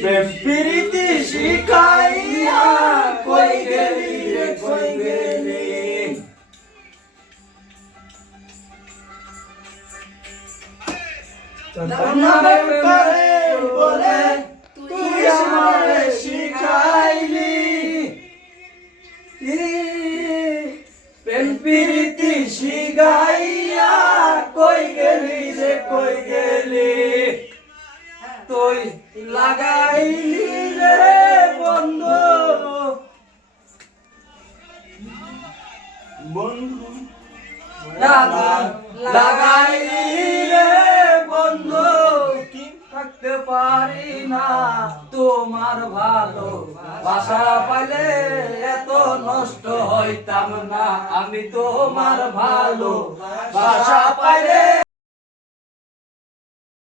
প্রেম প্রীতি শিখাইয়া কই গেলি রে কই গেলি নামের করে বলে তুই আমারে শিখাইলি প্রেম প্রীতি শিখাইয়া কই গেলি রে কই গেলি তুই লাগাইলি রে বন্ধু বন্ধু লাগাইলি রে বন্ধু থাকতে পারি না তোমার ভালো বাসা পাইলে এত নষ্ট হইতাম না আমি তোমার ভালো বাসা পাইলে